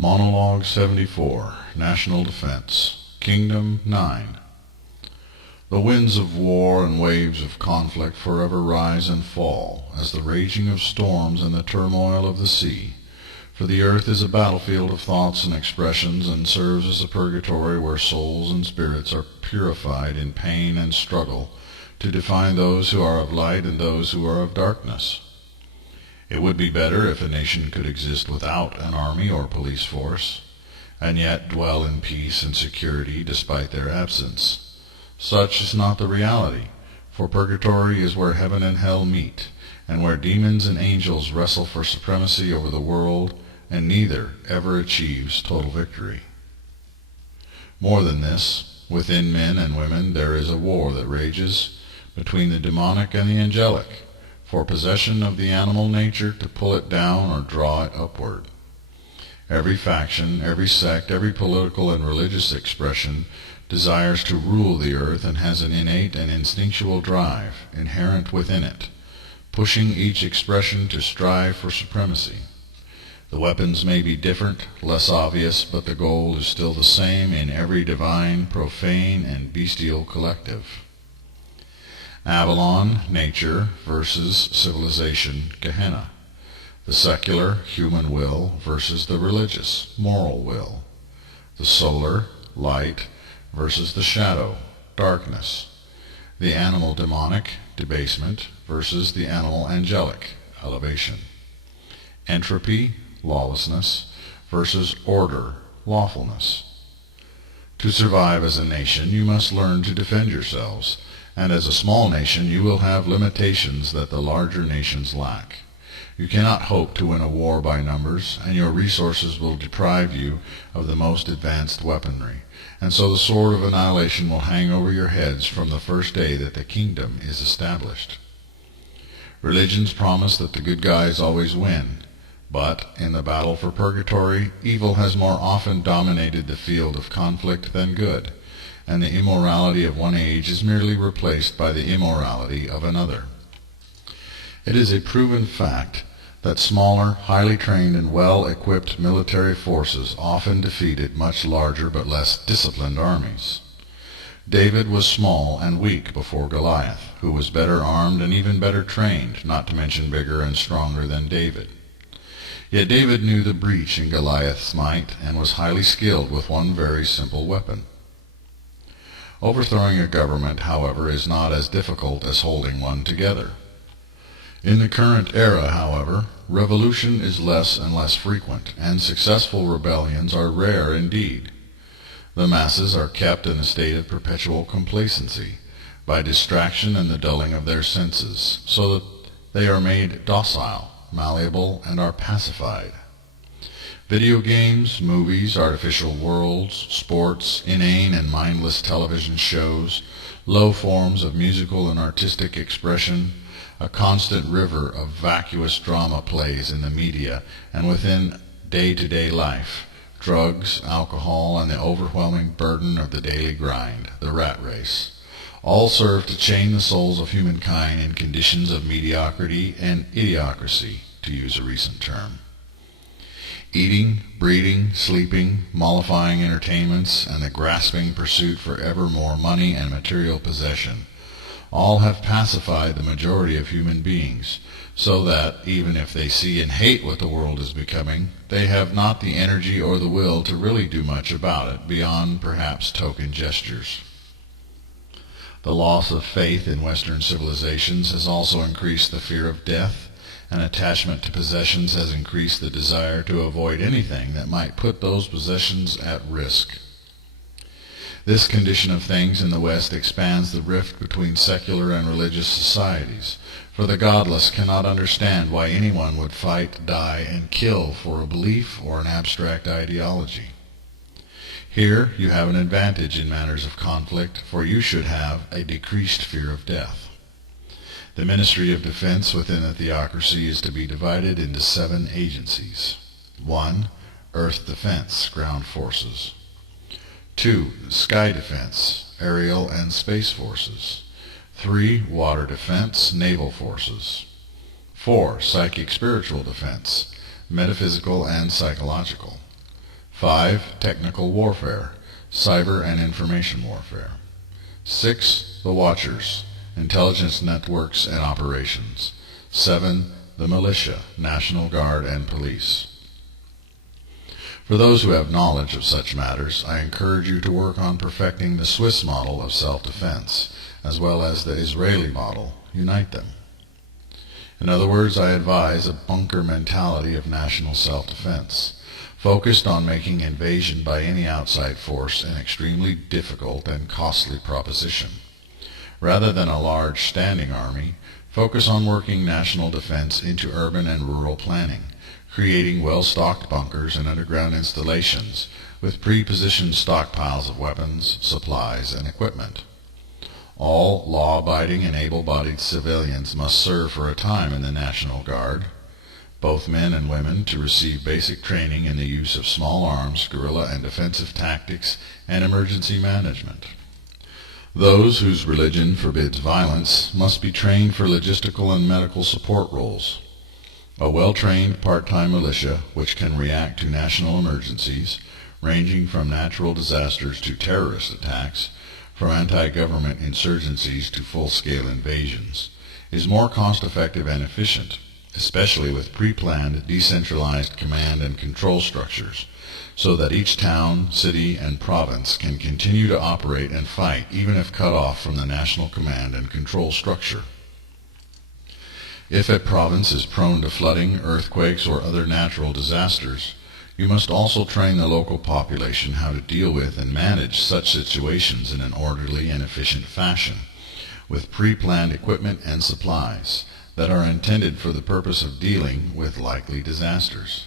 Monologue 74, National Defense, Kingdom 9. The winds of war and waves of conflict forever rise and fall, as the raging of storms and the turmoil of the sea. For the earth is a battlefield of thoughts and expressions, and serves as a purgatory where souls and spirits are purified in pain and struggle, to define those who are of light and those who are of darkness. It would be better if a nation could exist without an army or police force, and yet dwell in peace and security despite their absence. Such is not the reality, for purgatory is where heaven and hell meet, and where demons and angels wrestle for supremacy over the world, and neither ever achieves total victory. More than this, within men and women there is a war that rages between the demonic and the angelic, for possession of the animal nature to pull it down or draw it upward. Every faction, every sect, every political and religious expression desires to rule the earth and has an innate and instinctual drive inherent within it, pushing each expression to strive for supremacy. The weapons may be different, less obvious, but the goal is still the same in every divine, profane, and bestial collective. Avalon, nature, versus civilization, Gehenna. The secular, human will versus the religious, moral will. The solar, light, versus the shadow, darkness. The animal demonic, debasement, versus the animal angelic, elevation. Entropy, lawlessness, versus order, lawfulness. To survive as a nation, you must learn to defend yourselves, and as a small nation you will have limitations that the larger nations lack. You cannot hope to win a war by numbers, and your resources will deprive you of the most advanced weaponry, and so the sword of annihilation will hang over your heads from the first day that the kingdom is established. Religions promise that the good guys always win, but in the battle for purgatory, evil has more often dominated the field of conflict than good, and the immorality of one age is merely replaced by the immorality of another. It is a proven fact that smaller, highly trained and well-equipped military forces often defeated much larger but less disciplined armies. David was small and weak before Goliath, who was better armed and even better trained, not to mention bigger and stronger than David. Yet David knew the breach in Goliath's might and was highly skilled with one very simple weapon. Overthrowing a government, however, is not as difficult as holding one together. In the current era, however, revolution is less and less frequent, and successful rebellions are rare indeed. The masses are kept in a state of perpetual complacency by distraction and the dulling of their senses, so that they are made docile, malleable, and are pacified. Video games, movies, artificial worlds, sports, inane and mindless television shows, low forms of musical and artistic expression, a constant river of vacuous drama plays in the media and within day-to-day life, drugs, alcohol, and the overwhelming burden of the daily grind, the rat race, all serve to chain the souls of humankind in conditions of mediocrity and idiocracy, to use a recent term. Eating, breeding, sleeping, mollifying entertainments, and the grasping pursuit for ever more money and material possession all have pacified the majority of human beings, so that, even if they see and hate what the world is becoming, they have not the energy or the will to really do much about it, beyond perhaps token gestures. The loss of faith in Western civilizations has also increased the fear of death, and attachment to possessions has increased the desire to avoid anything that might put those possessions at risk. This condition of things in the West expands the rift between secular and religious societies, for the godless cannot understand why anyone would fight, die, and kill for a belief or an abstract ideology. Here you have an advantage in matters of conflict, for you should have a decreased fear of death. The Ministry of Defense within the theocracy is to be divided into 7 agencies. 1. Earth Defense, ground forces. 2. Sky Defense, aerial and space forces. 3. Water Defense, naval forces. 4. Psychic spiritual defense, metaphysical and psychological. 5. Technical warfare, cyber and information warfare. 6. The Watchers, intelligence networks and operations. 7. The militia, National Guard and police. For those who have knowledge of such matters, I encourage you to work on perfecting the Swiss model of self-defense, as well as the Israeli model. Unite them. In other words, I advise a bunker mentality of national self-defense, focused on making invasion by any outside force an extremely difficult and costly proposition. Rather than a large standing army, focus on working national defense into urban and rural planning, creating well-stocked bunkers and underground installations with pre-positioned stockpiles of weapons, supplies, and equipment. All law-abiding and able-bodied civilians must serve for a time in the National Guard, both men and women, to receive basic training in the use of small arms, guerrilla and defensive tactics, and emergency management. Those whose religion forbids violence must be trained for logistical and medical support roles. A well-trained part-time militia which can react to national emergencies, ranging from natural disasters to terrorist attacks, from anti-government insurgencies to full-scale invasions, is more cost-effective and efficient, especially with pre-planned, decentralized command and control structures, so that each town, city, and province can continue to operate and fight even if cut off from the national command and control structure. If a province is prone to flooding, earthquakes, or other natural disasters, you must also train the local population how to deal with and manage such situations in an orderly and efficient fashion, with pre-planned equipment and supplies that are intended for the purpose of dealing with likely disasters.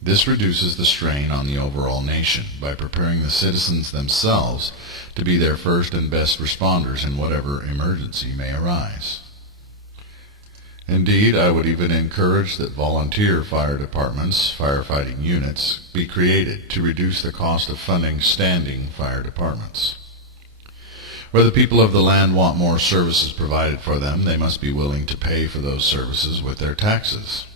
This reduces the strain on the overall nation by preparing the citizens themselves to be their first and best responders in whatever emergency may arise. Indeed, I would even encourage that volunteer fire departments, firefighting units, be created to reduce the cost of funding standing fire departments. Where the people of the land want more services provided for them, they must be willing to pay for those services with their taxes.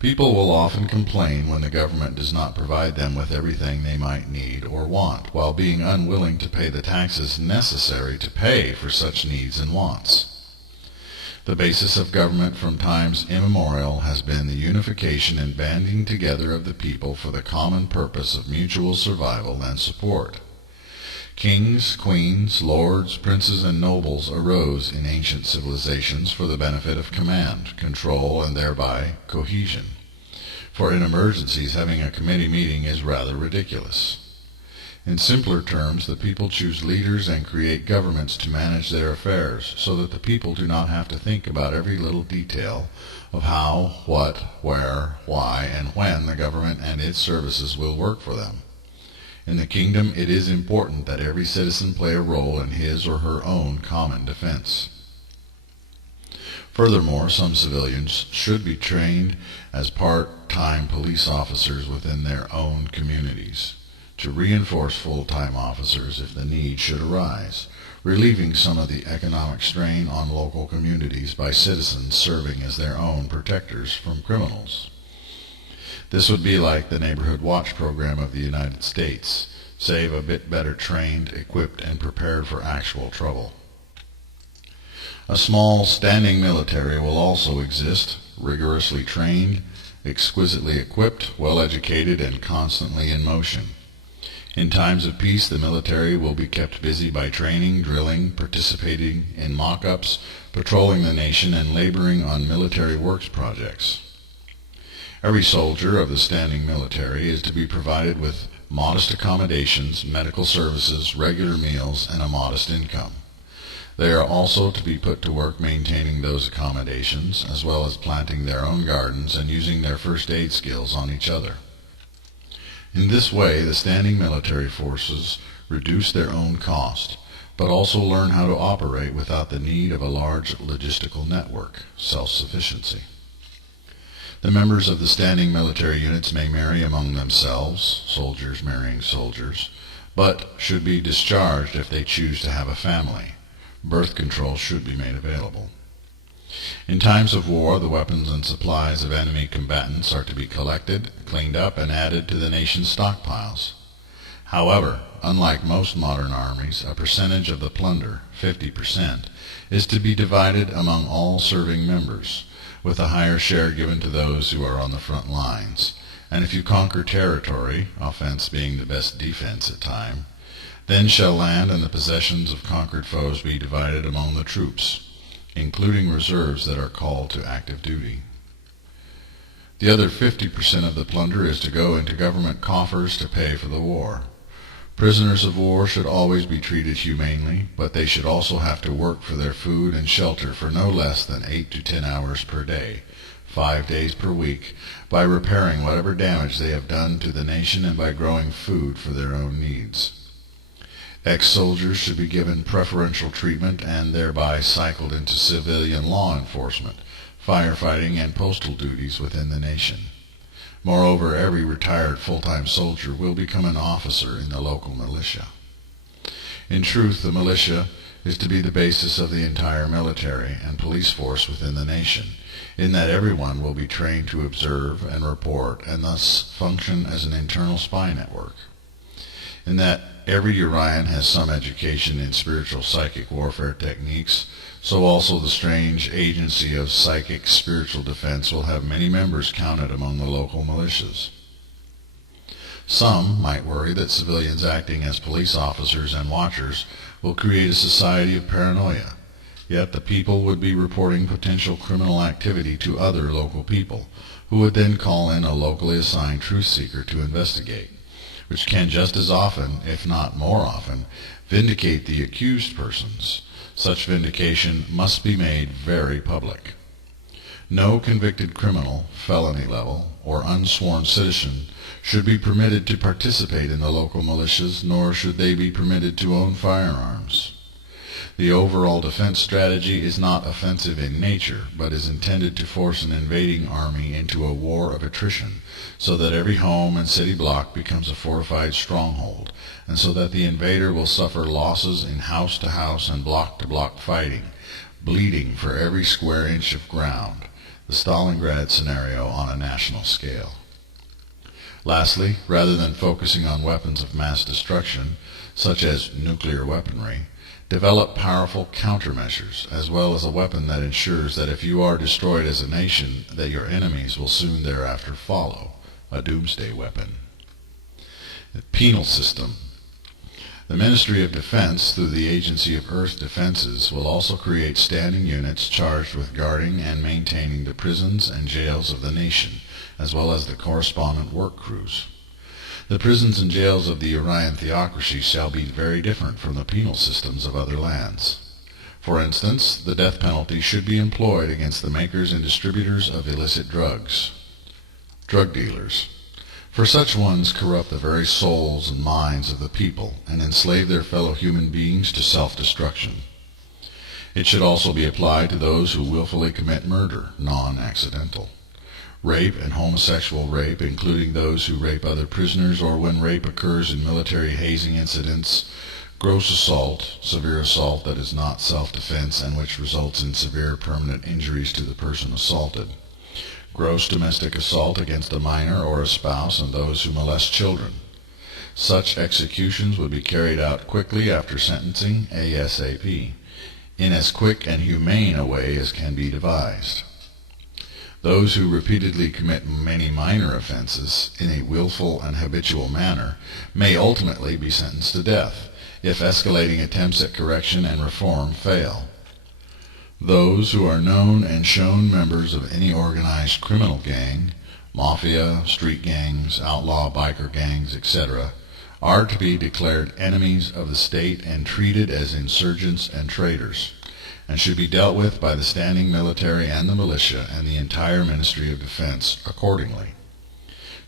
People will often complain when the government does not provide them with everything they might need or want, while being unwilling to pay the taxes necessary to pay for such needs and wants. The basis of government from times immemorial has been the unification and banding together of the people for the common purpose of mutual survival and support. Kings, queens, lords, princes, and nobles arose in ancient civilizations for the benefit of command, control, and thereby cohesion. For in emergencies, having a committee meeting is rather ridiculous. In simpler terms, the people choose leaders and create governments to manage their affairs, so that the people do not have to think about every little detail of how, what, where, why, and when the government and its services will work for them. In the kingdom, it is important that every citizen play a role in his or her own common defense. Furthermore, some civilians should be trained as part-time police officers within their own communities, to reinforce full-time officers if the need should arise, relieving some of the economic strain on local communities by citizens serving as their own protectors from criminals. This would be like the Neighborhood Watch program of the United States, save a bit better trained, equipped, and prepared for actual trouble. A small standing military will also exist, rigorously trained, exquisitely equipped, well-educated, and constantly in motion. In times of peace, the military will be kept busy by training, drilling, participating in mock-ups, patrolling the nation, and laboring on military works projects. Every soldier of the standing military is to be provided with modest accommodations, medical services, regular meals, and a modest income. They are also to be put to work maintaining those accommodations, as well as planting their own gardens and using their first aid skills on each other. In this way, the standing military forces reduce their own cost, but also learn how to operate without the need of a large logistical network, self-sufficiency. The members of the standing military units may marry among themselves, soldiers marrying soldiers, but should be discharged if they choose to have a family. Birth control should be made available. In times of war, the weapons and supplies of enemy combatants are to be collected, cleaned up, and added to the nation's stockpiles. However, unlike most modern armies, a percentage of the plunder, 50%, is to be divided among all serving members, with a higher share given to those who are on the front lines. And if you conquer territory, offense being the best defense at time, then shall land and the possessions of conquered foes be divided among the troops, including reserves that are called to active duty. The other 50% of the plunder is to go into government coffers to pay for the war. Prisoners of war should always be treated humanely, but they should also have to work for their food and shelter for no less than 8 to 10 hours per day, 5 days per week, by repairing whatever damage they have done to the nation and by growing food for their own needs. Ex-soldiers should be given preferential treatment and thereby cycled into civilian law enforcement, firefighting, and postal duties within the nation. Moreover, every retired full-time soldier will become an officer in the local militia. In truth, the militia is to be the basis of the entire military and police force within the nation, in that everyone will be trained to observe and report and thus function as an internal spy network. In that every Urian has some education in spiritual psychic warfare techniques, so also the strange agency of psychic spiritual defense will have many members counted among the local militias. Some might worry that civilians acting as police officers and watchers will create a society of paranoia, yet the people would be reporting potential criminal activity to other local people, who would then call in a locally assigned truth seeker to investigate, which can just as often, if not more often, vindicate the accused persons. Such vindication must be made very public. No convicted criminal, felony level, or unsworn citizen should be permitted to participate in the local militias, nor should they be permitted to own firearms. The overall defense strategy is not offensive in nature, but is intended to force an invading army into a war of attrition, so that every home and city block becomes a fortified stronghold, and so that the invader will suffer losses in house-to-house and block-to-block fighting, bleeding for every square inch of ground, the Stalingrad scenario on a national scale. Lastly, rather than focusing on weapons of mass destruction, such as nuclear weaponry, develop powerful countermeasures, as well as a weapon that ensures that if you are destroyed as a nation, that your enemies will soon thereafter follow, a doomsday weapon. The penal system. The Ministry of Defense, through the Agency of Earth Defenses, will also create standing units charged with guarding and maintaining the prisons and jails of the nation, as well as the correspondent work crews. The prisons and jails of the Urian theocracy shall be very different from the penal systems of other lands. For instance, the death penalty should be employed against the makers and distributors of illicit drugs, drug dealers, for such ones corrupt the very souls and minds of the people and enslave their fellow human beings to self-destruction. It should also be applied to those who willfully commit murder, non-accidental. Rape and homosexual rape, including those who rape other prisoners or when rape occurs in military hazing incidents, gross assault, severe assault that is not self-defense and which results in severe permanent injuries to the person assaulted, gross domestic assault against a minor or a spouse, and those who molest children. Such executions would be carried out quickly after sentencing, ASAP, in as quick and humane a way as can be devised. Those who repeatedly commit many minor offenses in a willful and habitual manner may ultimately be sentenced to death, if escalating attempts at correction and reform fail. Those who are known and shown members of any organized criminal gang, mafia, street gangs, outlaw biker gangs, etc., are to be declared enemies of the state and treated as insurgents and traitors, and should be dealt with by the standing military and the militia and the entire Ministry of Defense accordingly.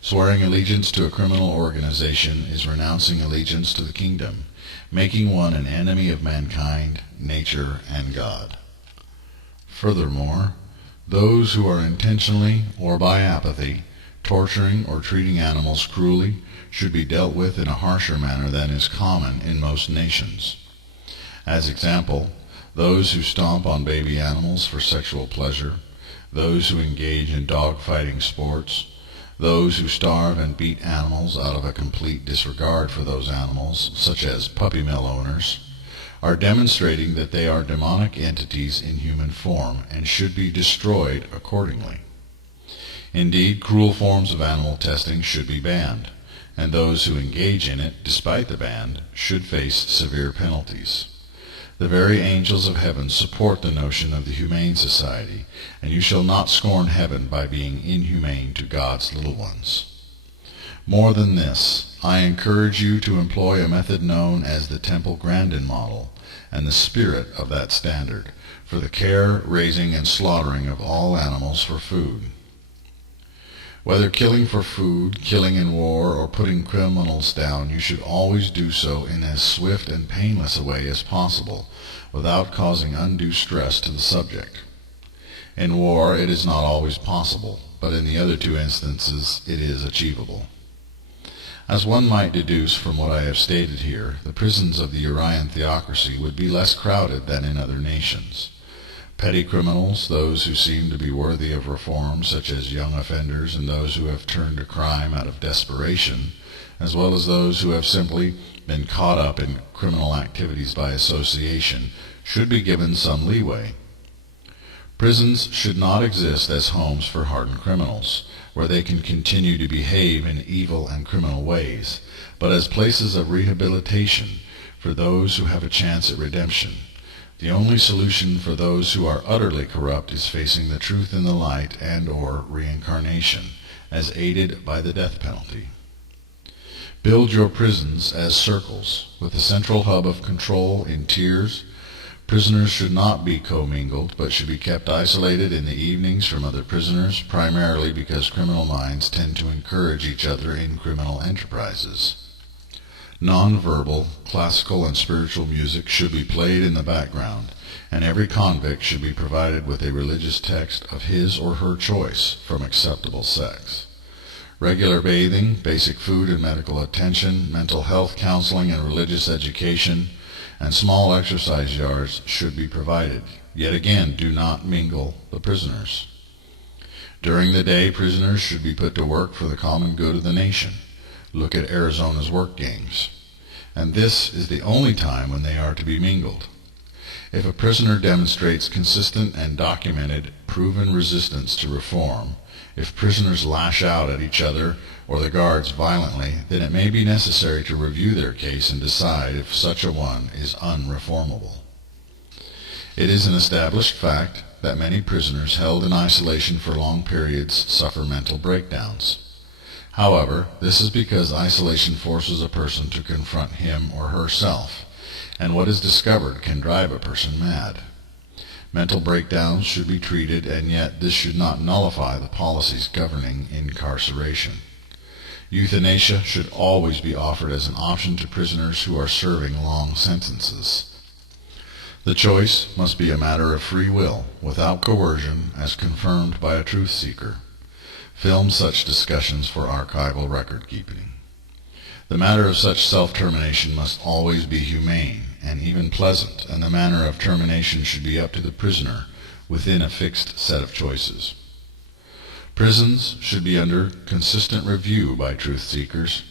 Swearing allegiance to a criminal organization is renouncing allegiance to the kingdom, making one an enemy of mankind, nature, and God. Furthermore, those who are intentionally or by apathy torturing or treating animals cruelly should be dealt with in a harsher manner than is common in most nations. As example, those who stomp on baby animals for sexual pleasure, those who engage in dog-fighting sports, those who starve and beat animals out of a complete disregard for those animals, such as puppy mill owners, are demonstrating that they are demonic entities in human form and should be destroyed accordingly. Indeed, cruel forms of animal testing should be banned, and those who engage in it, despite the ban, should face severe penalties. The very angels of heaven support the notion of the Humane Society, and you shall not scorn heaven by being inhumane to God's little ones. More than this, I encourage you to employ a method known as the Temple Grandin model, and the spirit of that standard, for the care, raising, and slaughtering of all animals for food. Whether killing for food, killing in war, or putting criminals down, you should always do so in as swift and painless a way as possible, without causing undue stress to the subject. In war it is not always possible, but in the other two instances it is achievable. As one might deduce from what I have stated here, the prisons of the Urian theocracy would be less crowded than in other nations. Petty criminals, those who seem to be worthy of reform, such as young offenders and those who have turned to crime out of desperation, as well as those who have simply been caught up in criminal activities by association, should be given some leeway. Prisons should not exist as homes for hardened criminals, where they can continue to behave in evil and criminal ways, but as places of rehabilitation for those who have a chance at redemption. The only solution for those who are utterly corrupt is facing the truth in the light and/or reincarnation, as aided by the death penalty. Build your prisons as circles, with a central hub of control in tiers. Prisoners should not be commingled, but should be kept isolated in the evenings from other prisoners, primarily because criminal minds tend to encourage each other in criminal enterprises. Non-verbal, classical and spiritual music should be played in the background, and every convict should be provided with a religious text of his or her choice from acceptable sects. Regular bathing, basic food and medical attention, mental health counseling and religious education, and small exercise yards should be provided. Yet again, do not mingle the prisoners. During the day, prisoners should be put to work for the common good of the nation. Look at Arizona's work games. And this is the only time when they are to be mingled. If a prisoner demonstrates consistent and documented, proven resistance to reform, if prisoners lash out at each other or the guards violently, then it may be necessary to review their case and decide if such a one is unreformable. It is an established fact that many prisoners held in isolation for long periods suffer mental breakdowns. However, this is because isolation forces a person to confront him or herself, and what is discovered can drive a person mad. Mental breakdowns should be treated, and yet this should not nullify the policies governing incarceration. Euthanasia should always be offered as an option to prisoners who are serving long sentences. The choice must be a matter of free will, without coercion, as confirmed by a truth seeker. Film such discussions for archival record-keeping. The matter of such self-termination must always be humane and even pleasant, and the manner of termination should be up to the prisoner within a fixed set of choices. Prisons should be under consistent review by truth seekers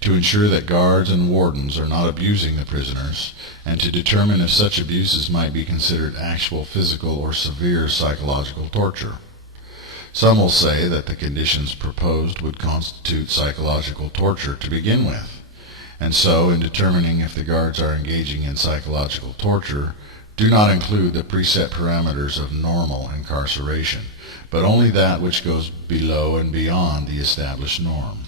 to ensure that guards and wardens are not abusing the prisoners, and to determine if such abuses might be considered actual physical or severe psychological torture. Some will say that the conditions proposed would constitute psychological torture to begin with, and so in determining if the guards are engaging in psychological torture, do not include the preset parameters of normal incarceration, but only that which goes below and beyond the established norm.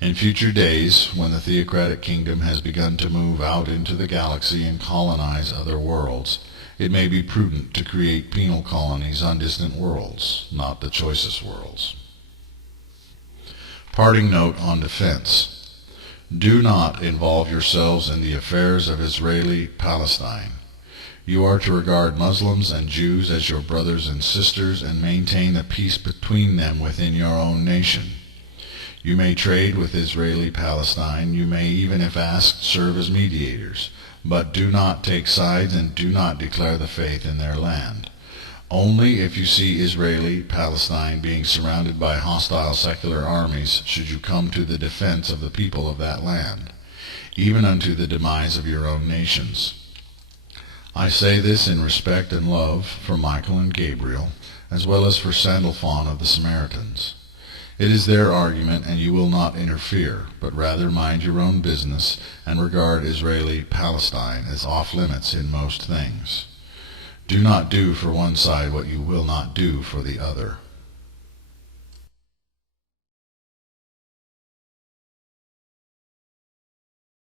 In future days, when the theocratic kingdom has begun to move out into the galaxy and colonize other worlds, it may be prudent to create penal colonies on distant worlds, not the choicest worlds. Parting note on defense. Do not involve yourselves in the affairs of Israeli-Palestine. You are to regard Muslims and Jews as your brothers and sisters and maintain a peace between them within your own nation. You may trade with Israeli-Palestine, you may even, if asked, serve as mediators, but do not take sides and do not declare the faith in their land. Only if you see Israeli-Palestine being surrounded by hostile secular armies should you come to the defense of the people of that land, even unto the demise of your own nations. I say this in respect and love for Michael and Gabriel, as well as for Sandalphon of the Samaritans. It is their argument, and you will not interfere, but rather mind your own business, and regard Israeli-Palestine as off-limits in most things. Do not do for one side what you will not do for the other.